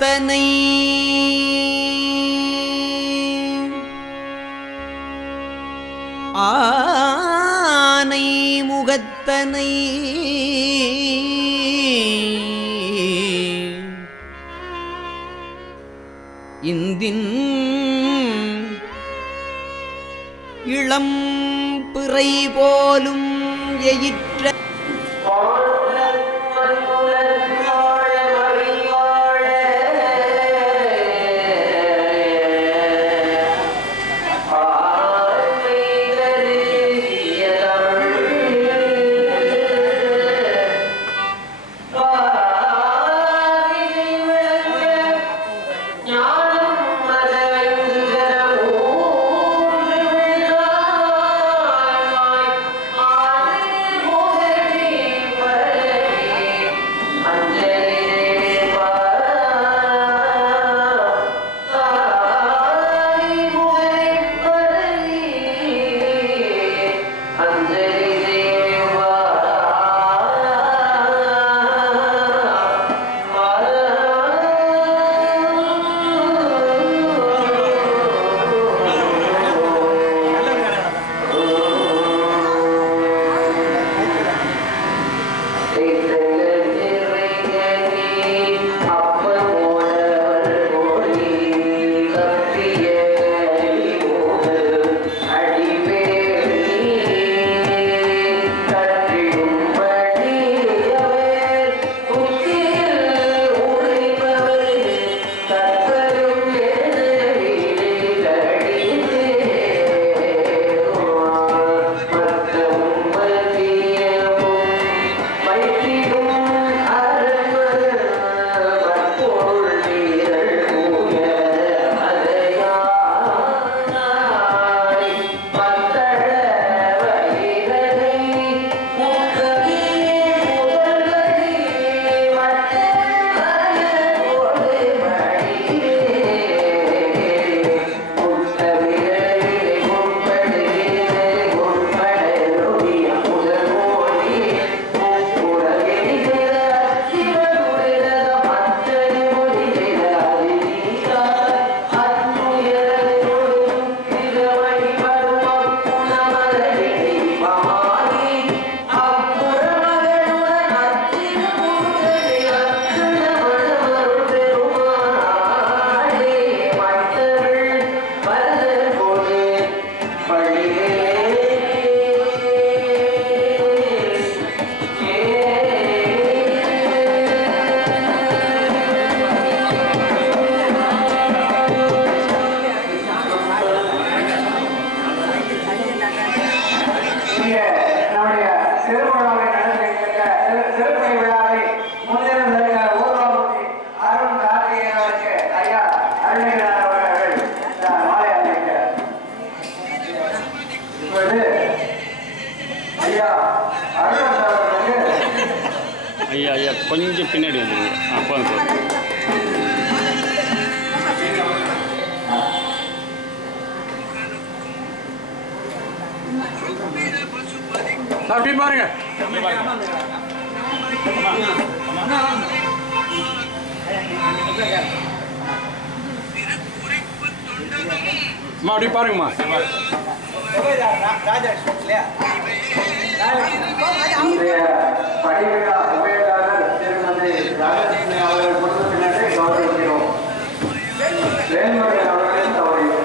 கரத்தனை ஆனை முகத்தனை. இந்தின் இளம் பிறை போலும் எயிற்ற ஐயா ஐயா கொஞ்சம் பின்னாடி வந்துடுங்க அப்போ அப்படி பாருங்க அம்மா பாருங்கம்மா படிவிழா உபயோகாளர் திருமதி ராஜலட்சுமி அவர்கள் குடும்பத்தினரை கௌரவிக்கிறோம் வேல்முறை அவர்களின் கௌரவிக்கிறோம்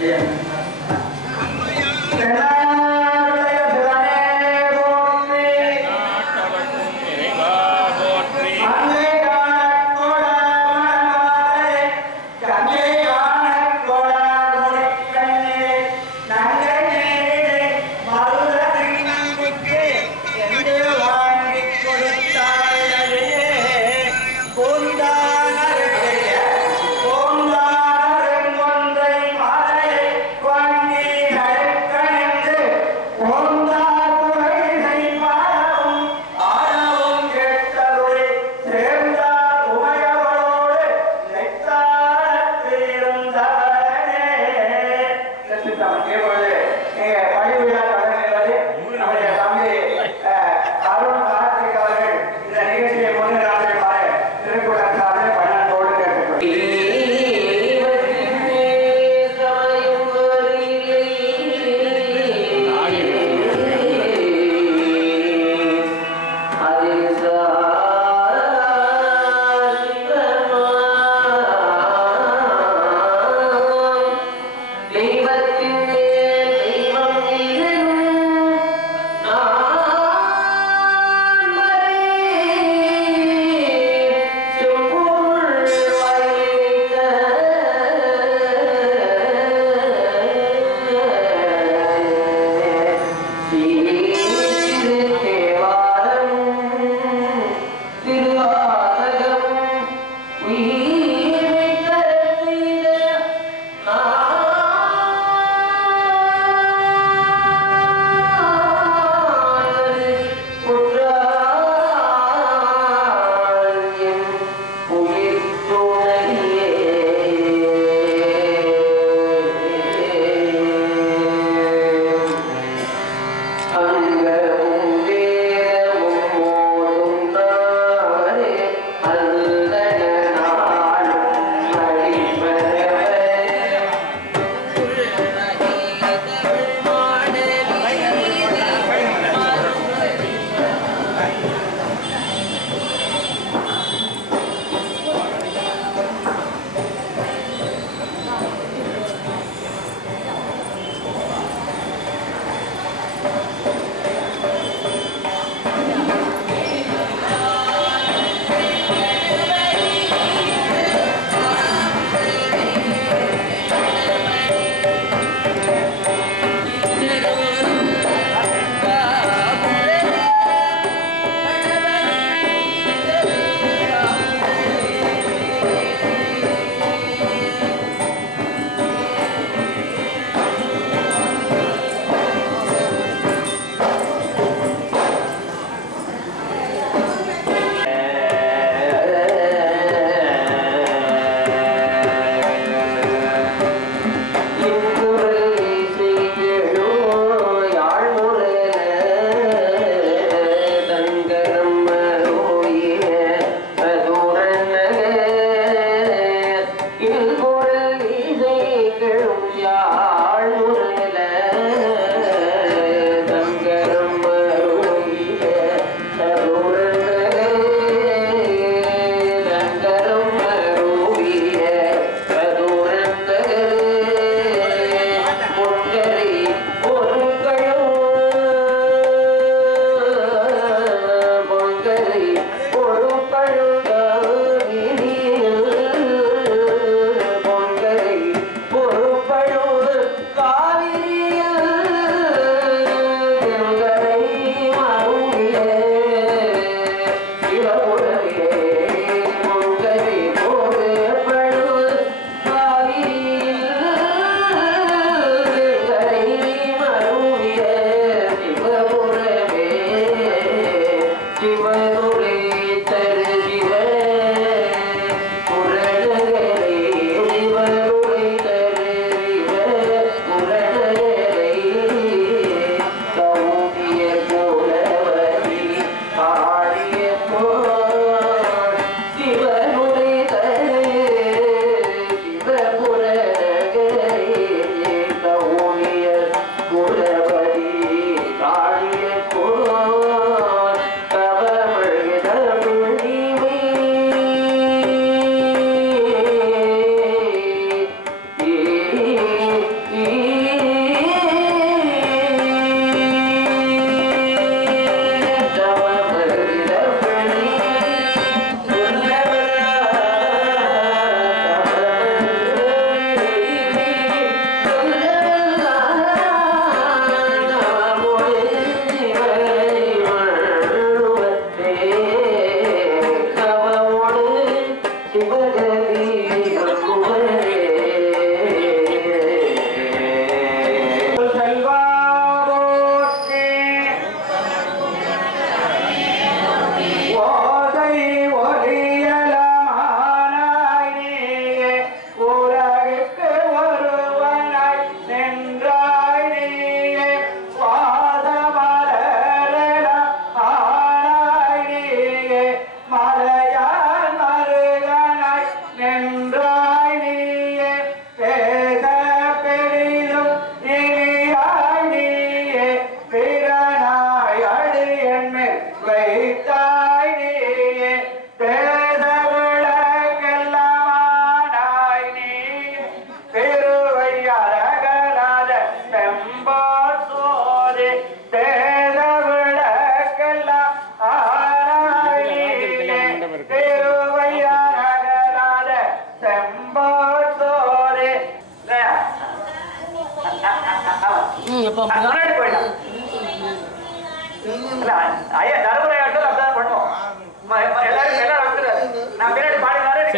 Yeah.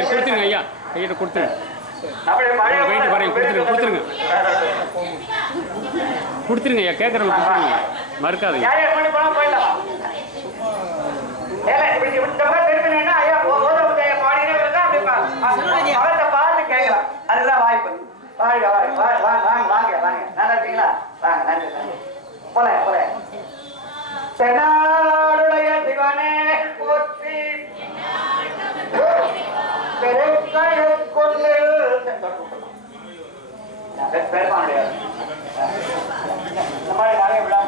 சரி கொடுத்துருங்க ஐயா ஐயா கொடுத்துருங்க வெயிட் பாருங்க கொடுத்துருங்க கொடுத்துருங்க கொடுத்துருங்க ஐயா கேட்குறவங்க கொடுத்துருங்க மறுக்காதீங்க. அதுதான் வாய்ப்பு. வாங்க, வாங்க, வாங்க, வாங்க, வாங்க, வாங்க. நல்லா இருக்கீங்களா? வாங்க, நன்றி, நன்றி. போலாம், போலாம். தென்னாடுடைய சிவனே இந்த மாதிரி நிறைய விழா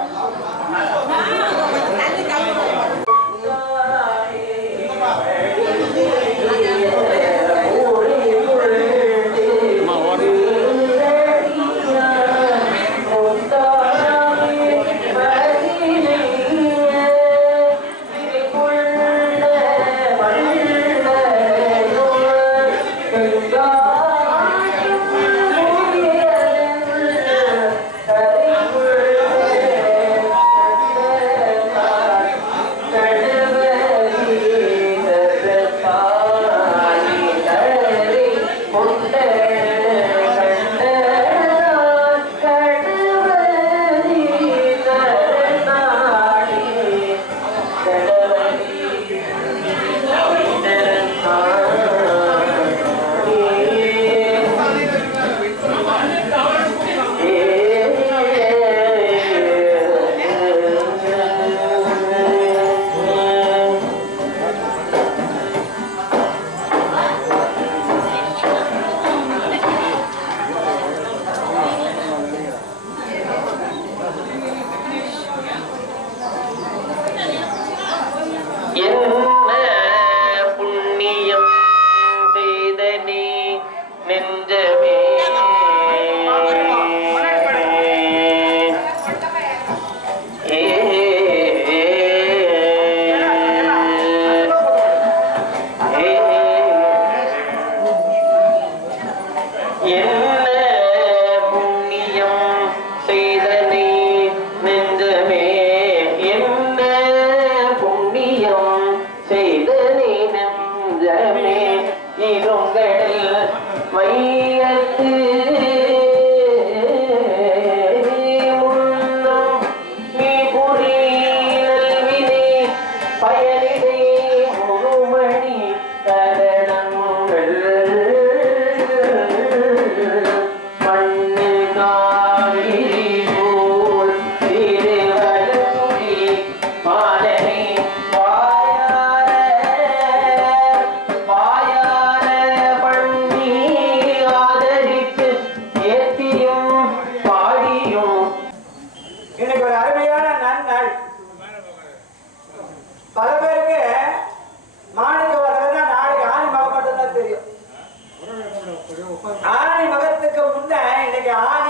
நெஞ்சமே வையத்து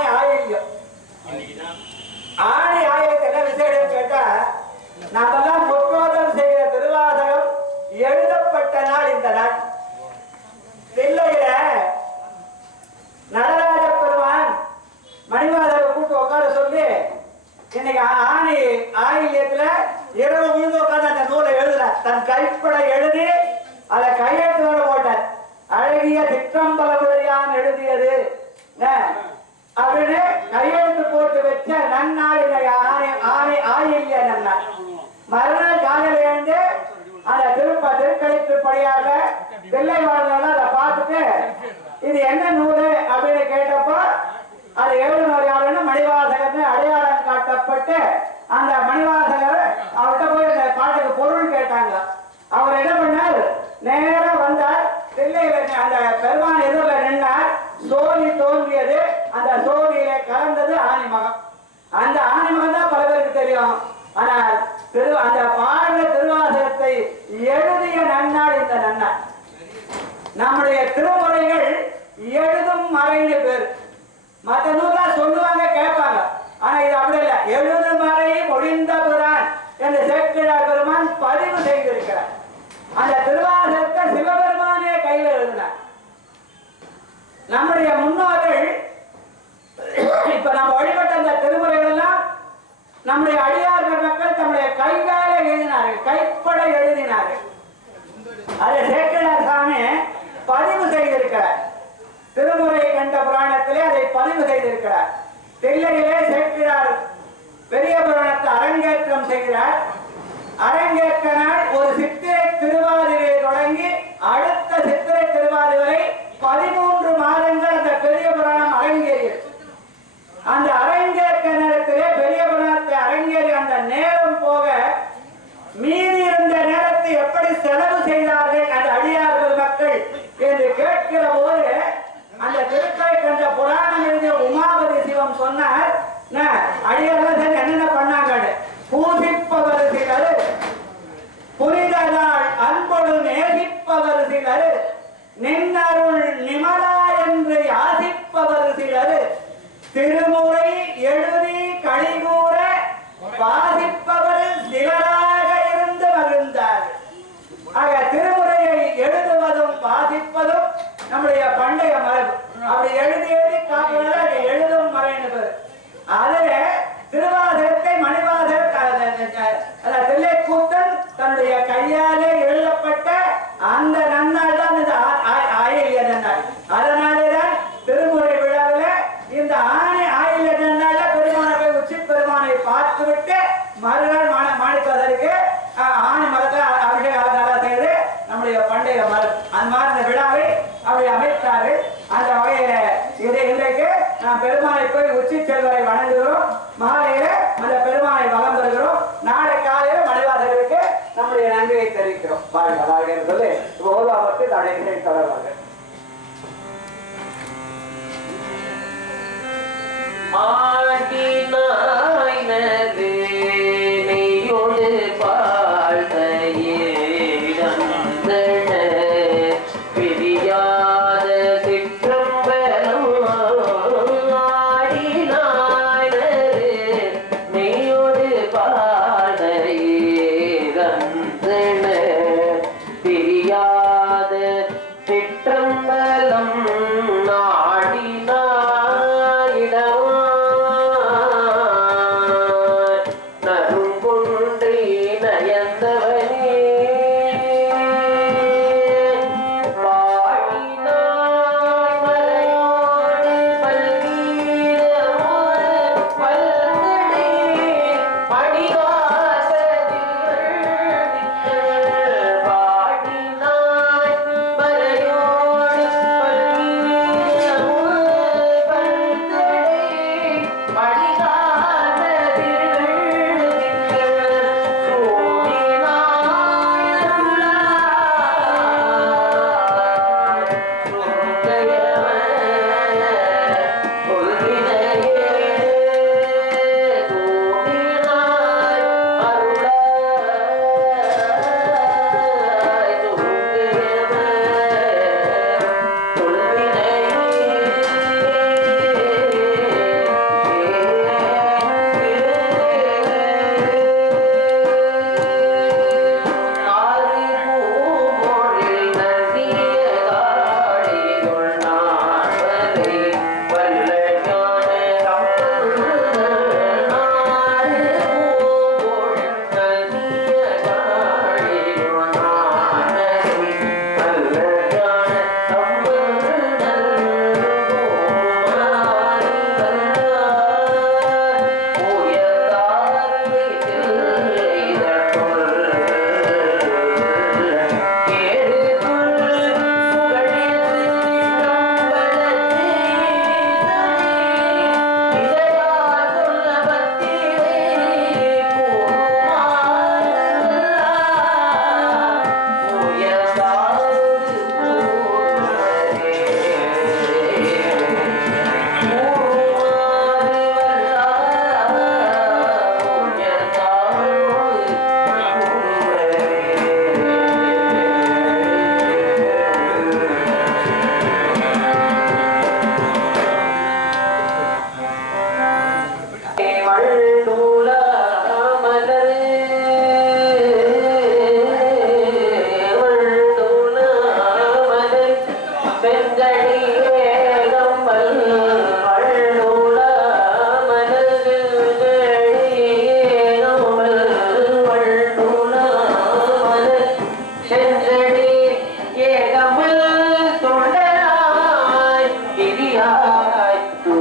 ஆணி ஆயில்யம். ஆணி ஆயிரத்து என்ன விசேடம் கேட்டா நாமெல்லாம் முற்போதம் செய்கிற திருவாசகம் எழுதப்பட்ட நாள் இந்த நாள். தில்லையில நடராஜ பெருமான் மணிமாதாவை கூப்பிட்டு உட்கார சொல்லி இன்னைக்கு ஆ- ஆணி ஆயில்யத்துல இரவு முழுந்து உட்கார்ந்து அந்த நூலை எழுதுற தன் கைப்பட எழுதி அதை கையெழுத்து வர போட்டார். அழகிய திற்றம்பலபுரியான் எழுதியது. என்ன? அப்படின்னு கையெழுத்து போட்டு வச்ச நன்னாள் இன்னைக்கு ஆணி ஆணி நன்னாள் மறுநாள் காலையில இருந்து அந்த திருப்ப திருக்கழித்து படியாக தில்லை வாழ்ந்தவங்க அதை பார்த்துட்டு இது என்ன நூல் அப்படின்னு கேட்டப்போ அது எழுதுனவர் யாருன்னு மணிவாசகர்னு அடையாளம் காட்டப்பட்டு அந்த மணிவாசகர் அவர்கிட்ட போய் அந்த பாட்டுக்கு பொருள் கேட்டாங்க. அவர் என்ன பண்ணார்? நேரம் தில்லையில அந்த பெருமான் எதிரில் நின்னார் சோதி தோன்றியது. அந்த சோதியிலே கலந்தது ஆணிமகம் அந்த ஆணிமகம் தான் பல பேருக்கு தெரியும். ஆனால் திரு அந்த பாடல திருவாசகத்தை எழுதிய நன்னாள் இந்த நன்னாள். நம்முடைய திருமுறைகள் எழுதும் மறைன்னு பேர். மற்ற நூலாம் சொல்லுவாங்க கேட்பாங்க. ஆனா இது அப்படி இல்லை. எழுதும் மறை மொழிந்த பிரான் என்று சேக்கிழார் பெருமான் பதிவு செய்திருக்கிறார். அந்த திருவாசகத்தை சிவபெருமானே கையில் எழுதினார். நம்முடைய முன்னோர்கள் இப்ப நம்ம வழிபட்ட அந்த எல்லாம் நம்முடைய அடியார்கள் மக்கள் தம்முடைய கைகால எழுதினார்கள் கைப்பட எழுதினார்கள். அதை சேக்கடார் சாமி பதிவு செய்திருக்கிறார். திருமுறை கண்ட புராணத்திலே அதை பதிவு செய்திருக்கிறார். தில்லையிலே சேக்கிழார் பெரிய புராணத்தை அரங்கேற்றம் செய்கிறார். அரங்கேற்ற நாள் ஒரு சித்திரை திருவாதிரை தொடங்கி அடுத்த சித்திரை திருவாதிரை வரை பதிமூன்று மாதங்கள் அந்த பெரிய புராணம் அரங்கேறியது. அந்த அரங்கேற்ற நேரத்திலே பெரிய புராணத்தை அரங்கேறி அந்த நேரம் போக மீதி இருந்த நேரத்தை எப்படி செலவு செய்தார்கள் அந்த அடியார்கள் மக்கள் என்று கேட்கிற போது அந்த திருக்கை கண்ட புராணம் எழுதிய உமாபதி சிவம் சொன்னார் அடியார்கள் என்னென்ன பண்ணாங்க பூசிப்பவர் சிலர் புனிதனால் அன்போடு நேசிப்பவர் சிலர் நின்னருள் நிமலா என்று யாசிப்பவர் சிலர் திருமுறை எழுதி கழிகூற வாசிப்பவர் சிலராக இருந்து வருந்தார் ஆக திருமுறையை எழுதுவதும் வாசிப்பதும் நம்முடைய பண்டைய மரபு. அப்படி எழுதி எழுதி காட்டுவது அது எழுதும் மறைன்னு பேரு அதிலே திருவாதிரத்தை மணிவாதர் தில்லைக்கூத்தன் தன்னுடைய கையாலே எழுதப்பட்ட அந்த நன்னாள் தான் இந்த ஆ- ஆ- ஆயில்ய நன்னாள் அதனாலேதான் திருமுறை விழாவில் இந்த ஆணை ஆயில்ய நன்னாள பெருமானை போய் உச்சி பெருமானை பார்த்துவிட்டு மறுநாள் மான மாணிக்கதற்கு ஆணை மரத்தை அ- அபிஷேக அலங்காரம் செய்து நம்முடைய பண்டைய மரம் அந்த மாதிரி இந்த விழாவை அப்படி அமைத்தார்கள் அந்த வகையில இது இன்றைக்கு நாம் பெருமானை போய் உச்சி செல்வரை வணங்குகிறோம் மாலையில அந்த பெருமானை வலம் பெறுகிறோம் நாளை காலையில மணிவாசகருக்கு நம்முடைய நன்றியை தெரிவிக்கிறோம். வாழ்க வாழ்க என்று சொல்லி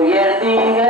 Yeah.